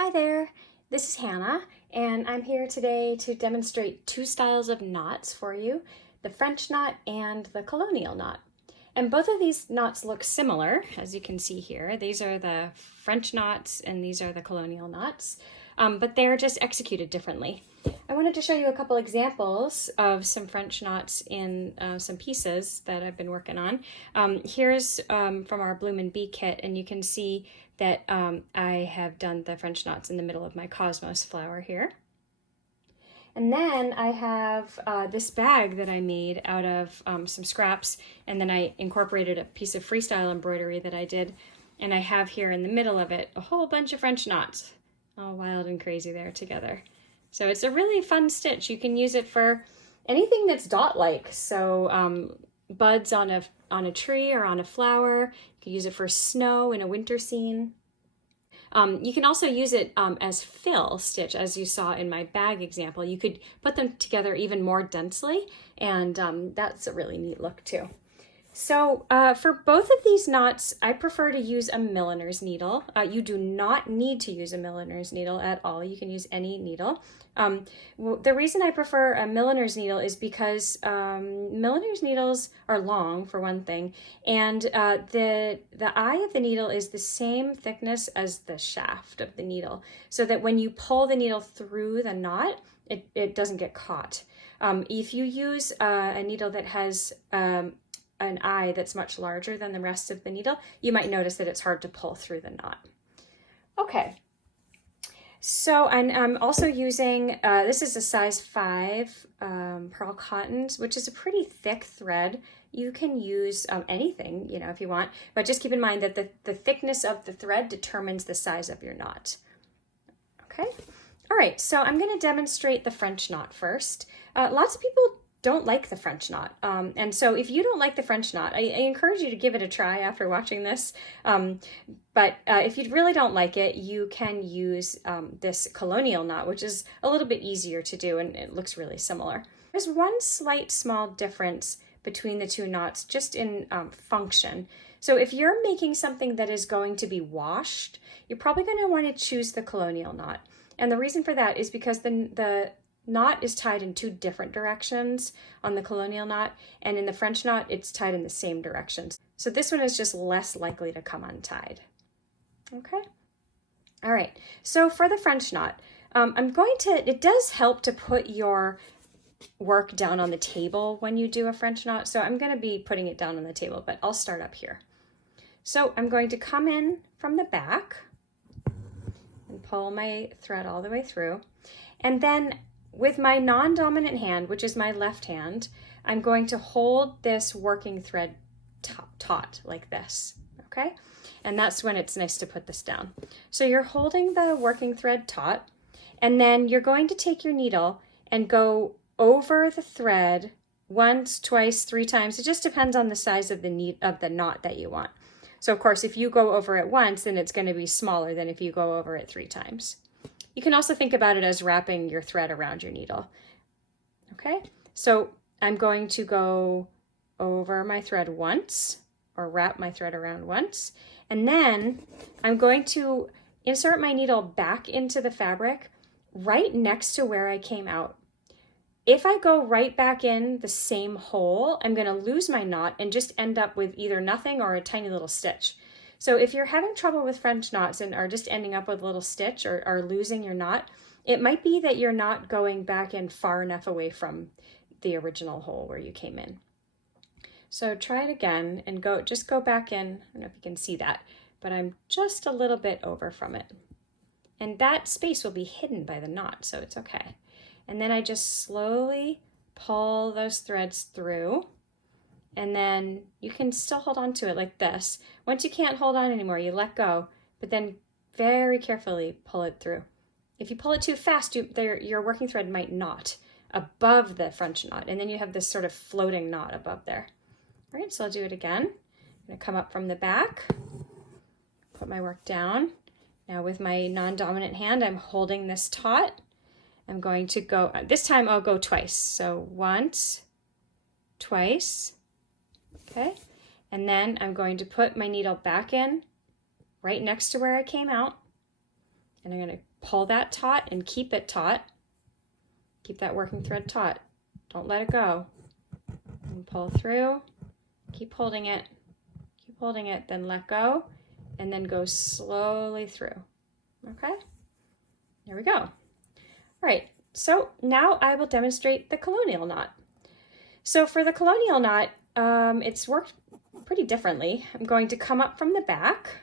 Hi there, this is Hannah, and I'm here today to demonstrate two styles of knots for you, the French knot and the Colonial knot. And both of these knots look similar, as you can see here. These are the French knots and these are the Colonial knots, but they're just executed differently. I wanted to show you a couple examples of some French knots in some pieces that I've been working on. Here's from our Bloom and Bee kit, and you can see that I have done the French knots in the middle of my cosmos flower here. And then I have this bag that I made out of some scraps, and then I incorporated a piece of freestyle embroidery that I did, and I have here in the middle of it a whole bunch of French knots, all wild and crazy there together. So it's a really fun stitch. You can use it for anything that's dot-like, so buds on a tree or on a flower. You can use it for snow in a winter scene. You can also use it as fill stitch, as you saw in my bag example. You could put them together even more densely, and that's a really neat look too. So for both of these knots, I prefer to use a milliner's needle. You do not need to use a milliner's needle at all. You can use any needle. The reason I prefer a milliner's needle is because milliner's needles are long, for one thing, and the eye of the needle is the same thickness as the shaft of the needle, so that when you pull the needle through the knot, it doesn't get caught. If you use a needle that has an eye that's much larger than the rest of the needle, you might notice that it's hard to pull through the knot. Okay, so I'm also using, this is a size 5 pearl cottons, which is a pretty thick thread. You can use anything, if you want, but just keep in mind that the thickness of the thread determines the size of your knot. Okay, all right, so I'm going to demonstrate the French knot first. Lots of people don't like the French knot. And so if you don't like the French knot, I encourage you to give it a try after watching this. But if you really don't like it, you can use this Colonial knot, which is a little bit easier to do, and it looks really similar. There's one slight small difference between the two knots, just in function. So if you're making something that is going to be washed, you're probably going to want to choose the Colonial knot. And the reason for that is because the knot is tied in 2 different directions on the Colonial knot, and in the French knot, it's tied in the same directions. So this one is just less likely to come untied. Okay? All right, so for the French knot, it does help to put your work down on the table when you do a French knot, so I'm going to be putting it down on the table, but I'll start up here. So I'm going to come in from the back and pull my thread all the way through, and then with my non-dominant hand, which is my left hand, I'm going to hold this working thread taut like this, okay? And that's when it's nice to put this down. So you're holding the working thread taut, and then you're going to take your needle and go over the thread once, twice, 3 times. It just depends on the size of the knot that you want. So of course, if you go over it once, then it's going to be smaller than if you go over it 3 times. You can also think about it as wrapping your thread around your needle. Okay, so I'm going to go over my thread once, or wrap my thread around once, and then I'm going to insert my needle back into the fabric right next to where I came out. If I go right back in the same hole, I'm going to lose my knot and just end up with either nothing or a tiny little stitch. So if you're having trouble with French knots and are just ending up with a little stitch or losing your knot, it might be that you're not going back in far enough away from the original hole where you came in. So try it again and just go back in. I don't know if you can see that, but I'm just a little bit over from it. And that space will be hidden by the knot, so it's okay. And then I just slowly pull those threads through. And then you can still hold on to it like this. Once you can't hold on anymore, you let go, but then very carefully pull it through. If you pull it too fast, your working thread might knot above the French knot, and then you have this sort of floating knot above there. All right, so I'll do it again. I'm gonna come up from the back, put my work down. Now with my non-dominant hand, I'm holding this taut. I'm going to go, this time I'll go twice. So once, twice, okay? And then I'm going to put my needle back in right next to where I came out. And I'm going to pull that taut and keep it taut. Keep that working thread taut. Don't let it go. And pull through, keep holding it, then let go, and then go slowly through. Okay, there we go. All right, so now I will demonstrate the colonial knot. So for the colonial knot, it's worked pretty differently. I'm going to come up from the back,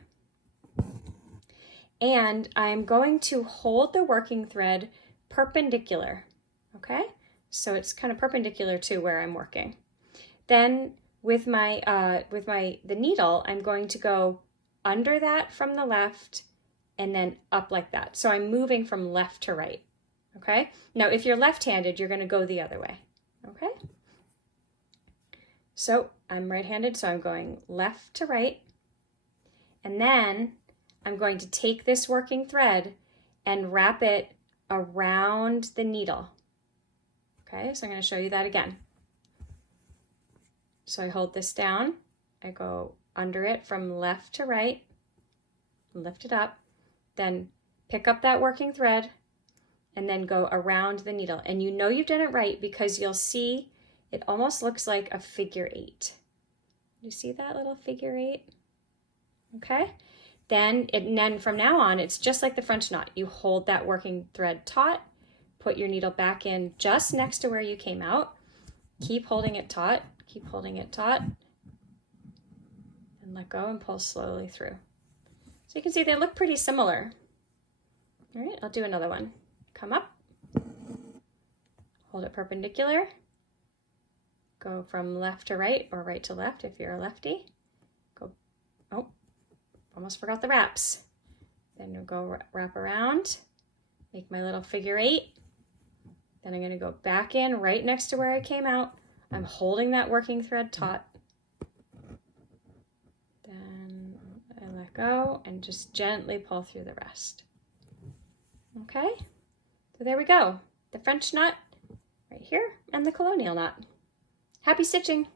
and I'm going to hold the working thread perpendicular, okay? So it's kind of perpendicular to where I'm working. Then with the needle, I'm going to go under that from the left and then up like that. So I'm moving from left to right, okay? Now, if you're left-handed, you're gonna go the other way, okay? So I'm right-handed, so I'm going left to right, and then I'm going to take this working thread and wrap it around the needle. Okay, so I'm going to show you that again. So I hold this down, I go under it from left to right, lift it up, then pick up that working thread, and then go around the needle. And you know you've done it right because you'll see it almost looks like a figure 8. You see that little figure 8? Okay, then from now on, it's just like the French knot. You hold that working thread taut, put your needle back in just next to where you came out, keep holding it taut, and let go and pull slowly through. So you can see they look pretty similar. All right, I'll do another one. Come up, hold it perpendicular, go from left to right or right to left if you're a lefty. Go, oh, almost forgot the wraps. Then we'll go wrap around, make my little figure 8. Then I'm gonna go back in right next to where I came out. I'm holding that working thread taut. Then I let go and just gently pull through the rest. Okay, so there we go. The French knot right here and the colonial knot. Happy stitching!